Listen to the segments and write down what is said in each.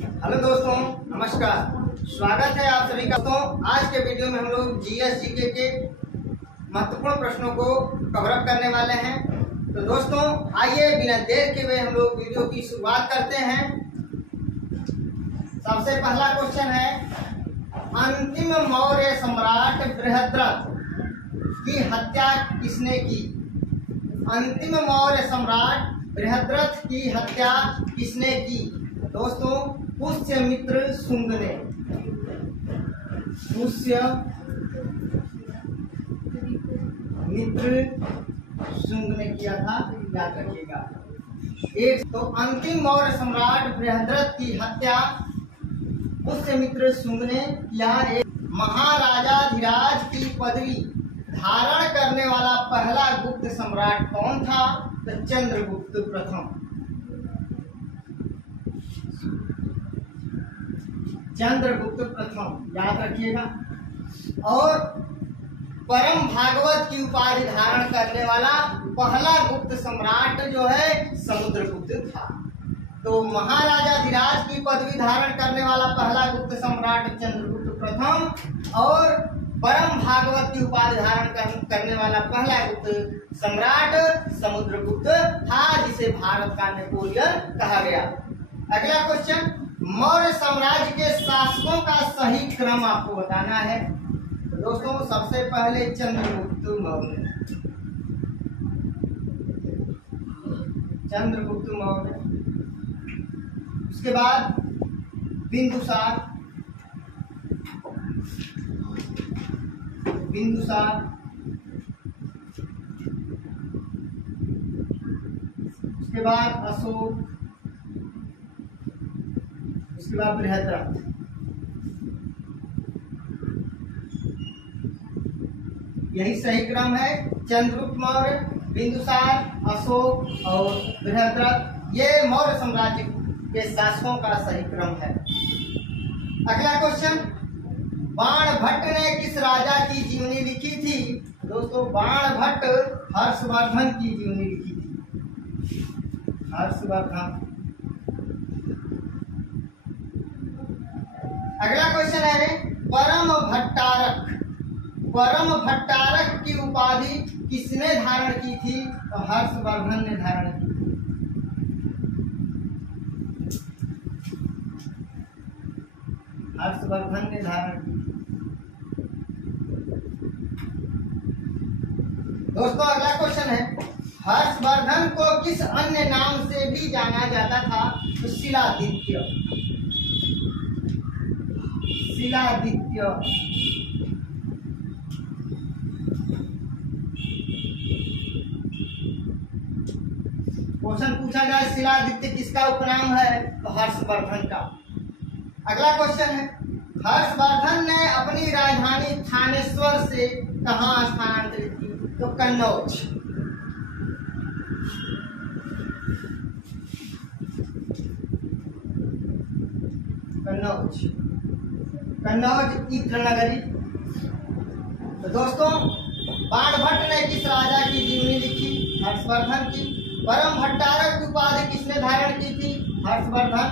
Hello दोस्तों, नमस्कार। स्वागत है आप सभी का। दोस्तों, आज के वीडियो में हम लोग जीएस जीके के महत्वपूर्ण प्रश्नों को कवर अप करने वाले हैं। तो दोस्तों, आइए बिना देर के हुए हम लोग वीडियो की शुरुआत करते हैं। सबसे पहला क्वेश्चन है, अंतिम मौर्य सम्राट बृहद्रथ की हत्या किसने की? अंतिम मौर्य सम्राट बृहद्रथ की हत्या किसने की? दोस्तों, पुष्यमित्र शुंग ने। पुष्यमित्र शुंग ने किया था, याद रखिएगा। एक तो अंतिम मौर्य सम्राट बृहद्रथ की हत्या पुष्यमित्र शुंग ने किया। एक महाराजाधिराज की पदवी धारण करने वाला पहला गुप्त सम्राट कौन था? तो चंद्रगुप्त प्रथम। चंद्रगुप्त प्रथम, याद रखिएगा। और परम भागवत की उपाधि धारण करने वाला पहला गुप्त सम्राट जो है समुद्रगुप्त था। तो महाराजाधिराज की पदवी धारण करने वाला पहला गुप्त सम्राट चंद्रगुप्त प्रथम और परम भागवत की उपाधि धारण करने वाला पहला गुप्त सम्राट समुद्रगुप्त था, जिसे भारत का नेपोलियन कहा गया। अगला क्वेश्चन, मौर्य साम्राज्य के शासकों का सही क्रम आपको बताना है। तो दोस्तों, सबसे पहले चंद्रगुप्त मौर्य। चंद्रगुप्त मौर्य, उसके बाद बिंदुसार। उसके बाद अशोक, उसके बाद बृहद्रथ। यही सही क्रम है। चंद्रगुप्त मौर्य, बिंदुसार, अशोक और बृहद्रथ, ये मौर्य साम्राज्य के शासकों का सही क्रम है। अगला क्वेश्चन, बाणभट्ट ने किस राजा की जीवनी लिखी थी? दोस्तों, बाणभट्ट हर्षवर्धन की जीवनी लिखी थी। हर्षवर्धन। अगला क्वेश्चन है, परम भट्टारक की उपाधि किसने धारण की थी? तो हर्षवर्धन ने धारण की थी। हर्षवर्धन ने धारण की। दोस्तों, अगला क्वेश्चन है, हर्षवर्धन को किस अन्य नाम से भी जाना जाता था? तो शिलादित्य। क्वेश्चन पूछा जाए शिलादित्य किसका उपनाम है? तो हर्षवर्धन का। अगला क्वेश्चन है, हर्षवर्धन ने अपनी राजधानी थानेश्वर से कहाँ स्थानांतरित की? तो कन्नौज। इन्द्रनगरी। तो दोस्तों, बाणभट्ट ने किस राजा की जीवनी लिखी? हर्षवर्धन की। परम भट्टारक की उपाधि किसने धारण की थी? हर्षवर्धन।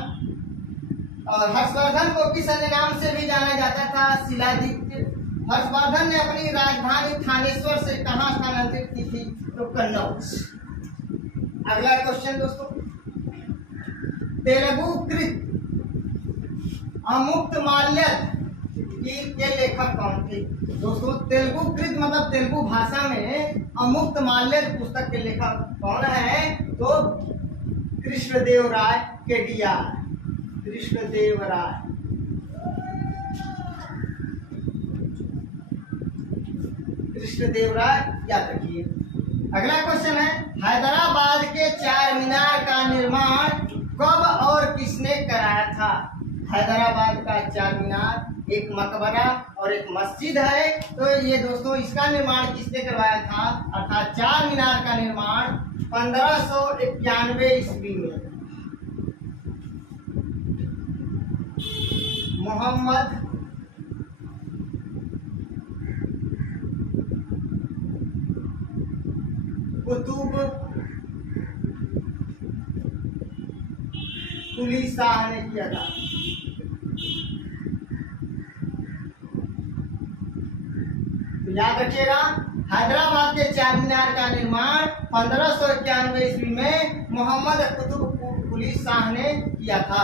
और हर्षवर्धन को किस अन्य नाम से भी जाना जाता था? शिलादित्य। हर्षवर्धन ने अपनी राजधानी थानेश्वर से कहाँ स्थानांतरित की थी? तो कन्नौज। अगला क्वेश्चन दोस्तों, तेलुगुकृत अमुक्तमाल्यद के लेखक कौन थे? दोस्तों, तेलुगुकृत मतलब तेलुगु भाषा में अमुक्तमाल्यद पुस्तक के लेखक कौन है? तो कृष्णदेवराय केडीआर। कृष्णदेवराय, याद रखिए। अगला क्वेश्चन है, हैदराबाद के चार मीनार का निर्माण कब और किसने कराया था? हैदराबाद का चार मीनार, एक मकबरा और एक मस्जिद है। तो ये दोस्तों, इसका निर्माण किसने करवाया था? अर्थात चार मीनार का निर्माण 1591 ईस्वी में मोहम्मद कुतुब कुली शाह ने किया था। याद रखिएगा, हैदराबाद के चार मीनार का निर्माण 1591 ईस्वी में मोहम्मद कुतुब शाह ने किया था।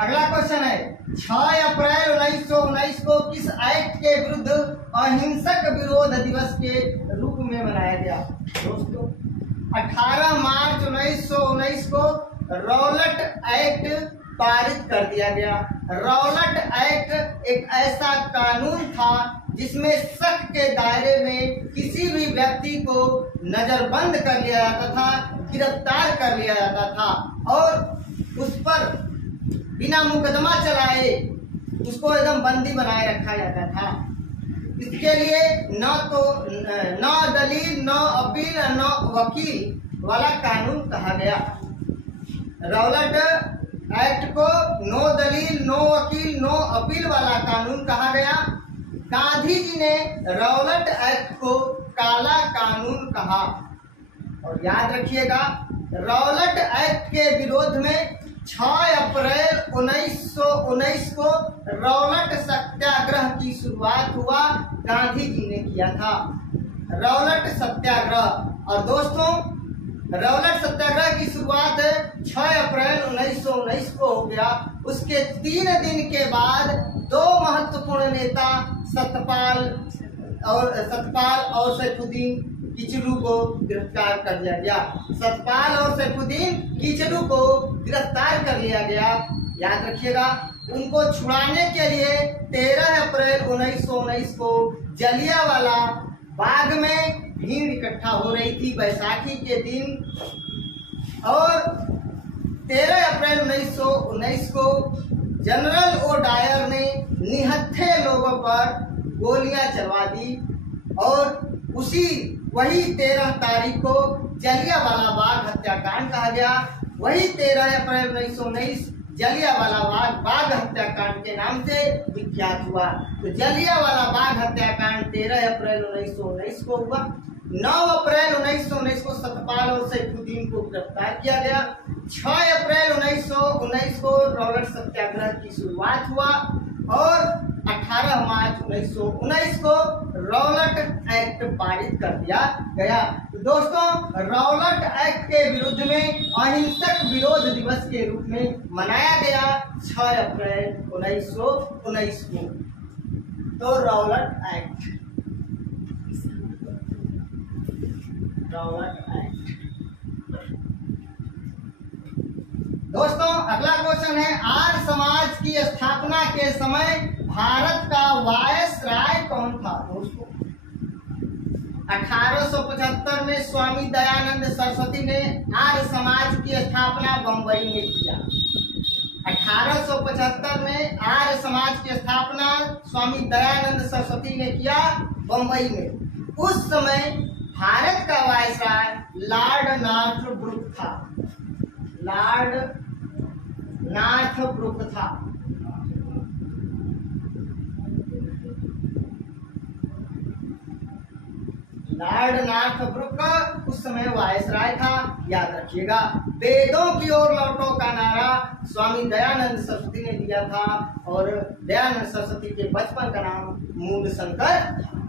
अगला क्वेश्चन है 6 अप्रैल 1919 को किस एक्ट के विरुद्ध अहिंसक विरोध दिवस के रूप में मनाया गया? दोस्तों 18 मार्च 1919 को रौलट एक्ट पारित कर दिया गया। रौलट एक्ट एक ऐसा कानून था जिसमें शक के दायरे में किसी भी व्यक्ति को नजरबंद कर लिया जाता था, गिरफ्तार कर लिया जाता था और उस पर बिना मुकदमा चलाए उसको एकदम बंदी बनाए रखा जाता था। इसके लिए न दलील, न अपील, न वकील वाला कानून कहा गया। रौलट एक्ट को नो दलील, नो वकील, नो अपील वाला कानून कहा गया। गांधी जी ने रौलट एक्ट को काला कानून कहा। और याद रखिएगा, रौलट एक्ट के विरोध में 6 अप्रैल 1919 को रौलट सत्याग्रह की शुरुआत हुआ, गांधी जी ने किया था रौलट सत्याग्रह। और दोस्तों रौलट सत्याग्रह की शुरुआत 6 अप्रैल 1919 को हो गया। उसके 3 दिन के बाद 2 महत्वपूर्ण नेता सतपाल और सैफुद्दीन किचलू को गिरफ्तार कर लिया गया। सतपाल और सैफुद्दीन किचलू को गिरफ्तार कर लिया गया। याद रखिएगा, उनको छुड़ाने के लिए 13 अप्रैल 1919 को जलियांवाला बाग में भीड़ इकट्ठा हो रही थी बैसाखी के दिन। और 13 अप्रैल 1919 को जनरल ओ डायर ने निहत्थे लोगों पर गोलियां चलवा दी और वही 13 तारीख को जलियांवाला बाग हत्याकांड कहा गया। वही 13 अप्रैल 1919 जलियांवाला बाग हत्याकांड के नाम से विख्यात हुआ। तो जलियांवाला बाग हत्याकांड 13 अप्रैल 1919 को हुआ। 9 अप्रैल 1919 को सतपाल और सैफुद्दीन को गिरफ्तार किया गया। 6 अप्रैल 1919 को रौलट सत्याग्रह की शुरुआत हुआ और 18 मार्च 1919 को रौलट एक्ट पारित कर दिया गया। तो दोस्तों रौलट एक्ट के विरुद्ध में अहिंसक विरोध दिवस के रूप में मनाया गया 6 अप्रैल 1919 को। तो रौलट एक्ट दोस्तों अगला क्वेश्चन है, आर्य समाज की स्थापना के समय भारत का वायसराय कौन था? दोस्तों 1875 में स्वामी दयानंद सरस्वती ने आर्य समाज की स्थापना बंबई में किया। 1875 में आर्य समाज की स्थापना स्वामी दयानंद सरस्वती ने किया बंबई में। उस समय भारत का वायसराय लॉर्ड नॉर्थब्रुक था। लॉर्ड नॉर्थब्रुक था। लॉर्ड नॉर्थब्रुक उस समय वायसराय था। याद रखिएगा, वेदों की ओर लौटो का नारा स्वामी दयानंद सरस्वती ने दिया था और दयानंद सरस्वती के बचपन का नाम मूल शंकर था।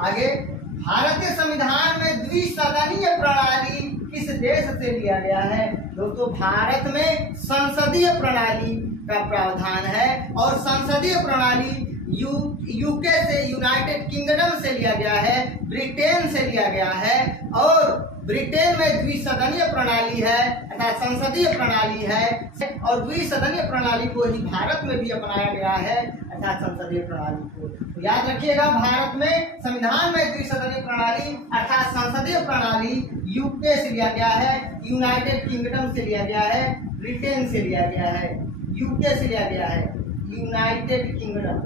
आगे, भारतीय संविधान में द्विसदनीय प्रणाली किस देश से लिया गया है? दोस्तों भारत में संसदीय प्रणाली का प्रावधान है और संसदीय प्रणाली यूके से, यूनाइटेड किंगडम से लिया गया है, ब्रिटेन से लिया गया है। और ब्रिटेन में द्विसदनीय प्रणाली है अर्थात संसदीय प्रणाली है और द्विसदनीय प्रणाली को ही भारत में भी अपनाया गया है अर्थात संसदीय प्रणाली को। तो याद रखिएगा, भारत में संविधान में द्विसदनीय प्रणाली अर्थात संसदीय प्रणाली यूके से लिया गया है, यूनाइटेड किंगडम से लिया गया है, ब्रिटेन से लिया गया है, यूके से लिया गया है, यूनाइटेड किंगडम।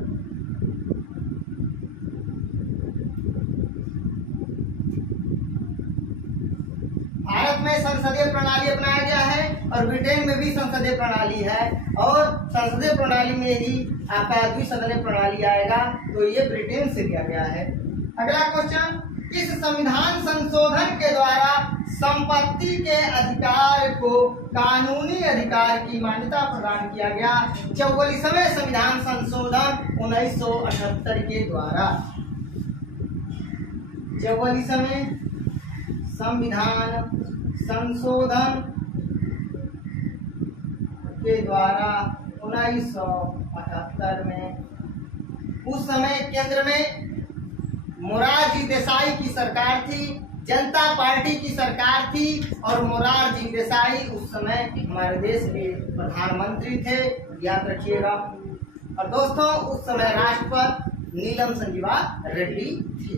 भारत में संसदीय प्रणाली अपनाया गया है और ब्रिटेन में भी संसदीय प्रणाली है और संसदीय प्रणाली में ही आपका द्विसदनीय प्रणाली आएगा। तो ये ब्रिटेन से लिया गया है। अगला क्वेश्चन, इस संविधान संशोधन के द्वारा संपत्ति के अधिकार को कानूनी अधिकार की मान्यता प्रदान किया गया 44वें संविधान संशोधन 1978 के द्वारा। 44वें संविधान संशोधन के द्वारा 1978 में। उस समय केंद्र में मोरारजी देसाई की सरकार थी, जनता पार्टी की सरकार थी, और मोरारजी देसाई उस समय हमारे देश के प्रधानमंत्री थे, याद रखिएगा। और दोस्तों उस समय राष्ट्रपति नीलम संजीवा रेड्डी थे।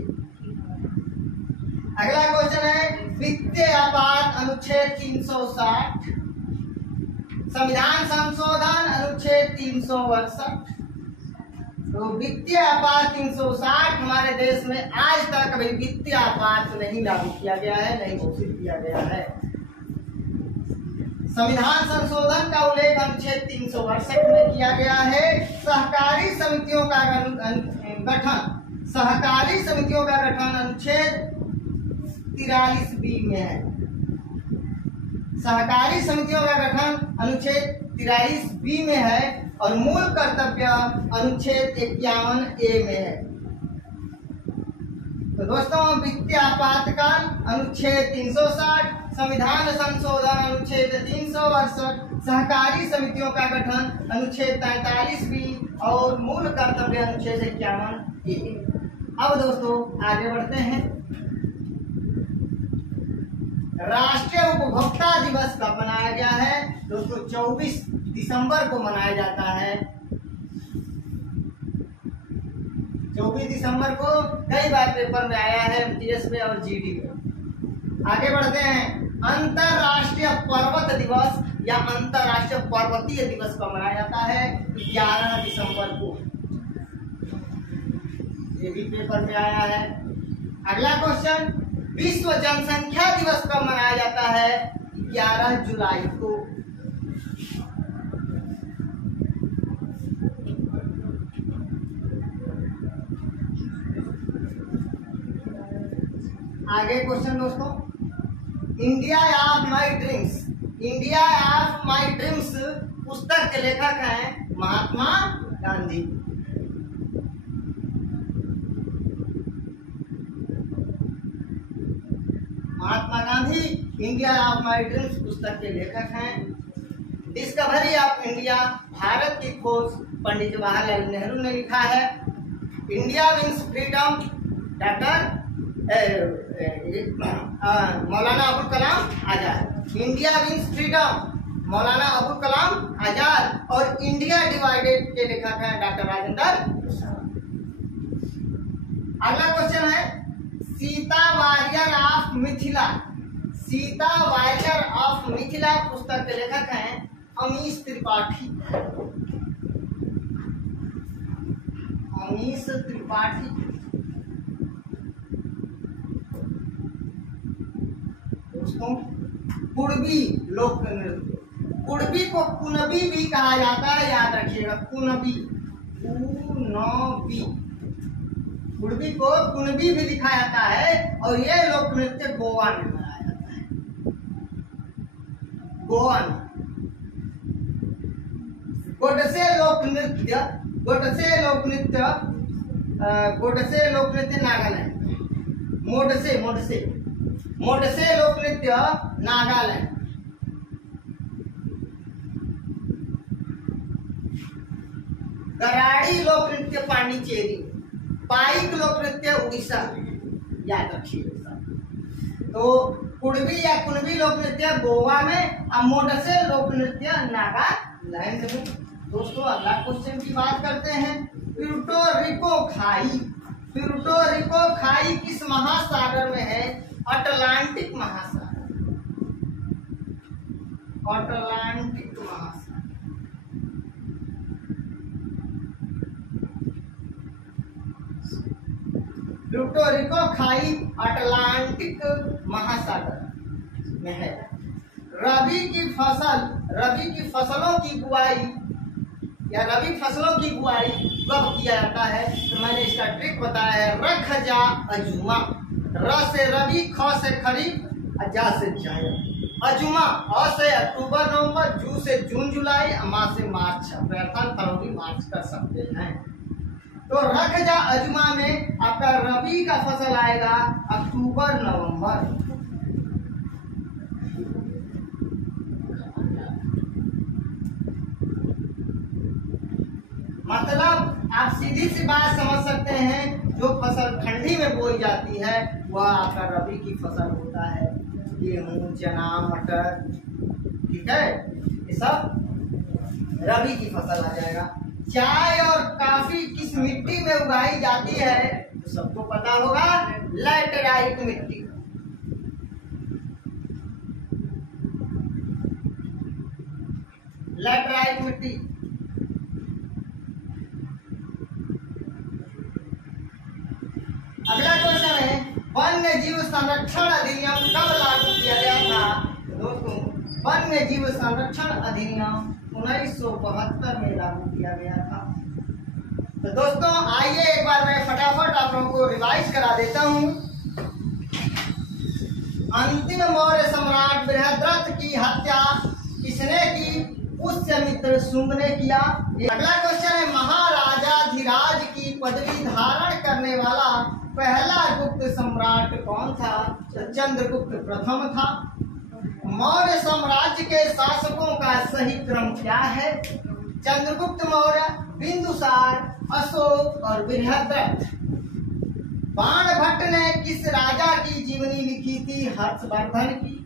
अगला क्वेश्चन है वित्तीय आपात अनुच्छेद 360, संविधान संशोधन अनुच्छेद 362। तो वित्तीय आपात 360 हमारे देश में आज तक कभी वित्तीय आपात नहीं लागू किया गया है, नहीं घोषित किया गया है। संविधान संशोधन का उल्लेख अनुच्छेद 362 में किया गया है। सहकारी समितियों का गठन, सहकारी समितियों का गठन अनुच्छेद 43B में है। सहकारी समितियों का गठन अनुच्छेद 43B में है और मूल कर्तव्य अनुच्छेद 51A में है। तो दोस्तों वित्तीय आपातकाल अनुच्छेद 360, संविधान संशोधन अनुच्छेद 362, सहकारी समितियों का गठन अनुच्छेद 43B और मूल कर्तव्य अनुच्छेद 51A। अब दोस्तों आगे बढ़ते हैं। राष्ट्रीय उपभोक्ता दिवस कब मनाया गया है? दोस्तों 24 दिसंबर को मनाया जाता है। 24 दिसंबर को कई बार पेपर में आया है, एमटीएस में और जीडी में। आगे बढ़ते हैं। अंतरराष्ट्रीय पर्वत दिवस या अंतरराष्ट्रीय पर्वतीय दिवस कब मनाया जाता है? 11 दिसंबर को। ये भी पेपर में आया है। अगला क्वेश्चन, विश्व जनसंख्या दिवस कब मनाया जाता है? 11 जुलाई को। आगे क्वेश्चन दोस्तों, India of my dreams, India of my dreams पुस्तक के लेखक हैं Mahatma Gandhi. Mahatma Gandhi India of my dreams पुस्तक के लेखक हैं। डिस्कवरी ऑफ इंडिया, भारत की खोज, पंडित जवाहरलाल नेहरू ने लिखा है। India wins freedom, doctor Maulana Abul Kalam Azad. India wins freedom, Maulana Abul Kalam Azad. और इंडिया डिवाइडेड के लेखक हैं डॉक्टर राजेंद्र प्रसाद। अगला क्वेश्चन है Sita warrior of Mithila, Sita warrior of Mithila पुस्तक के लेखक हैं अमीश त्रिपाठी। अमीश त्रिपाठी। दोस्तों कुणबी लोक नृत्य, कुणबी को कुणबी भी कहा जाता है, याद रखिएगा। कुणबी, कुणबी, कुणबी को कुणबी भी लिखा जाता है और ये लोक नृत्य गोवा में मनाया जाता है। गोवा में गोडसे लोक नृत्य, गोडसे लोक नृत्य, गोडसे लोक नृत्य नागालैंड। मोडसे, मोडसे, मोडसे लोक नृत्य नागालैंड। गराड़ी लोक नृत्य पांडिचेरी, पाइक लोक नृत्य उड़ीसा, याद रखिएगा। तो कुणबी या कुणबी लोक नृत्य गोवा में और मोडसे लोक नृत्य नागालैंड में। दोस्तों अगला क्वेश्चन की बात करते हैं। प्यूर्टो रिको खाई, प्यूर्टो रिको खाई किस महासागर में है? अटलांटिक महासागर, अटलांटिक महासागर। प्यूर्टो रिको खाई अटलांटिक महासागर में है। रबी की फसल, रबी की फसलों की बुआई या रबी फसलों की बुआई कब किया जाता है? तो मैंने इसका ट्रिक बताया है। रख जा अजूमा, र से रबी, ख से खरीफ, जा से जायद। अजुमा अ से अक्टूबर नवंबर, जू से जून जुलाई, मा से मार्च अप्रैल फरवरी मार्च कर सकते हैं। तो रख जा अजुमा में आपका रबी का फसल आएगा अक्टूबर नवंबर। मतलब आप सीधी सी बात समझ सकते हैं, जो फसल ठंडी में बोई जाती है वह आपका रबी की फसल होता है। गेहूं, चना, मटर, ठीक है, ये सब रबी की फसल आ जाएगा। चाय और कॉफी किस मिट्टी में उगाई जाती है तो सबको पता होगा, लैटेराइट मिट्टी। लैटेराइट मिट्टी। अगला क्वेश्चन है, वन्य जीव संरक्षण अधिनियम कब लागू किया गया था? दोस्तों, वन्य जीव संरक्षण अधिनियम 1972 में लागू किया गया था। तो दोस्तों आइए एक बार मैं फटाफट आप लोगों को रिवाइज करा देता हूँ। अंतिम मौर्य सम्राट बृहद्रथ की हत्या किसने की? पुष्यमित्र शुंग ने किया। अगला क्वेश्चन है, महाराजाधिराज की पदवी धारण करने वाला पहला गुप्त सम्राट कौन था? तो चंद्रगुप्त प्रथम था। मौर्य साम्राज्य के शासकों का सही क्रम क्या है? चंद्रगुप्त मौर्य, बिंदुसार, अशोक और बृहद्रथ। बाणभट्ट ने किस राजा की जीवनी लिखी थी? हर्षवर्धन की।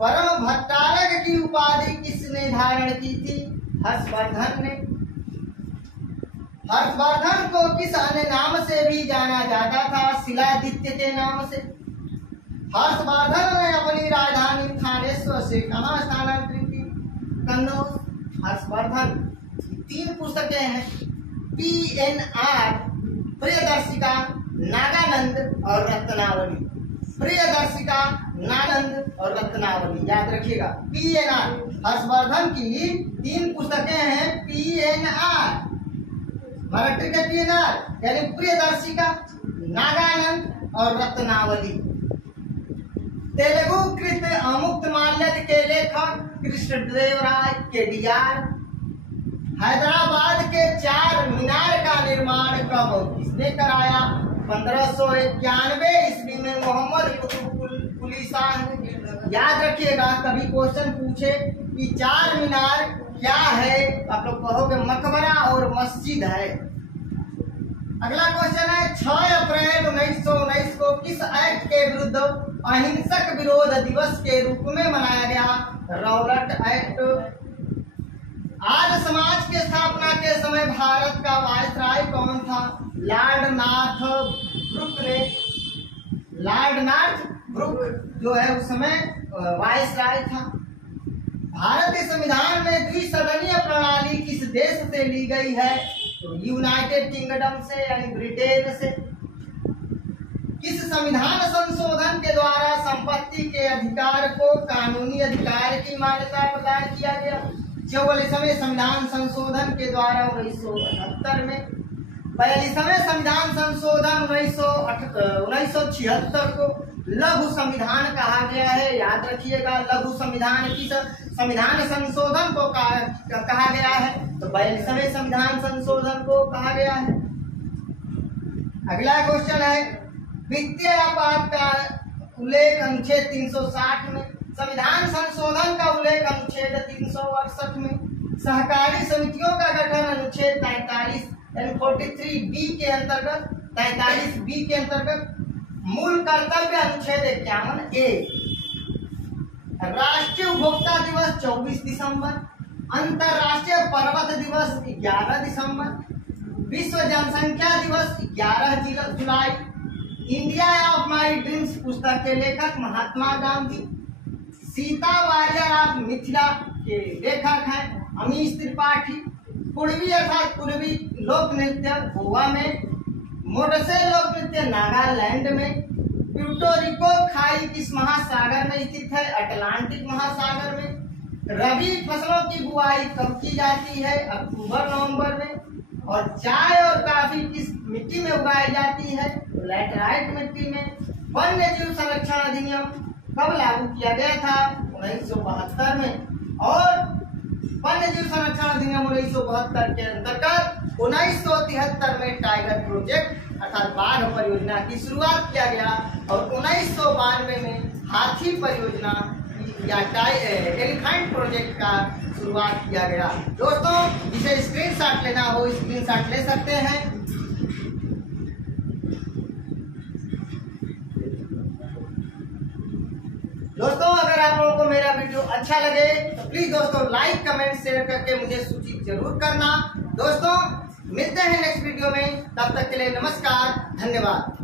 परम भट्टारक की उपाधि किसने धारण की थी? हर्षवर्धन ने। हर्षवर्धन को किस अन्य नाम से भी जाना जाता था? शिलादित्य के नाम से। हर्षवर्धन ने अपनी राजधानी थानेश्वर से कहाँ स्थानांतरित की? कन्नौज। हर्षवर्धन 3 पुस्तकें हैं, PNR, प्रियदर्शिका, नागानंद और रत्नावली। प्रियदर्शिका, नागानंद और रत्नावली, याद रखिएगा। PNR हर्षवर्धन की 3 पुस्तकें हैं, PNR मराठी के PNR यानी प्रियदर्शिका, नागानंद और रत्नावली। तेलुगु कृत अमुक्तमाल्यद के लेखक कृष्णदेवराय KDR। हैदराबाद के 4 मीनार का निर्माण कब और किसने कराया? 1591 ईस्वी में मोहम्मद कुली शाह ने। याद रखिएगा, कभी क्वेश्चन पूछे कि 4 मीनार क्या है, आप लोग कहोगे मकबरा और मस्जिद है। अगला क्वेश्चन है, 6 अप्रैल 1919 को किस एक्ट के विरुद्ध अहिंसक विरोध दिवस के रूप में मनाया गया? Robert act. आर्य समाज की स्थापना के समय भारत का वायसराय कौन था? लॉर्ड नॉर्थ ब्रुक ने। लॉर्ड नॉर्थ ब्रुक जो है उस समय वायसराय था। भारतीय संविधान में द्विसदनीय प्रणाली किस देश से ली गई है? तो यूनाइटेड किंगडम से यानी ब्रिटेन से। किस संविधान संशोधन के द्वारा संपत्ति के अधिकार को कानूनी अधिकार की मान्यता प्रदान किया गया? 44वें संविधान संशोधन के द्वारा 1978 में। 42वें संविधान संशोधन 1976 को लघु संविधान कहा गया है। याद रखिएगा, लघु संविधान किस संविधान संशोधन को कहा गया है? तो 42वें संविधान संशोधन को कहा गया है। अगला क्वेश्चन है, वित्तीय आपात का उल्लेख अनुच्छेद 360 में। संविधान संशोधन का उल्लेख अनुच्छेद 368 में। सहकारी समितियों का गठन अनुच्छेद 43 43B के अंतर्गत 43B के अंतर्गत। मूल कर्तव्य अनुच्छेद 51A। राष्ट्रीय उपभोक्ता दिवस 24 दिसंबर। अंतरराष्ट्रीय पर्वत दिवस 11 दिसंबर। विश्व जनसंख्या दिवस 11 जुलाई। इंडिया ऑफ माई ड्रीम्स पुस्तक के लेखक महात्मा गांधी। सीता वारियर ऑफ मिथिला के लेखक हैं अमीश त्रिपाठी। पूर्वी अर्थात पूर्वी लोक नृत्य गोवा में। मोडसे लोक नृत्य नागालैंड में। प्यूर्टोरिको खाई किस महासागर में स्थित है? अटलांटिक महासागर में। रबी फसलों की बुआई कब की जाती है? अक्टूबर नवंबर में। और चाय और कॉफी किस मिट्टी में उगाई जाती है? लैटेराइट मिट्टी में। वन्य जीव संरक्षण अधिनियम कब लागू किया गया था? 1972 में। और वन्य जीव संरक्षण अधिनियम 1972 के अंतर्गत 1973 में टाइगर प्रोजेक्ट अर्थात बाघ परियोजना की शुरुआत किया गया और 1992 में हाथी परियोजना या एलिफेंट प्रोजेक्ट का शुरुआत किया गया। दोस्तों, जिसे स्क्रीनशॉट लेना हो स्क्रीनशॉट ले सकते हैं। दोस्तों, अगर आप लोगों को मेरा वीडियो अच्छा लगे तो प्लीज दोस्तों लाइक कमेंट शेयर करके मुझे सूचित जरूर करना। दोस्तों, मिलते हैं नेक्स्ट वीडियो में, तब तक के लिए नमस्कार, धन्यवाद।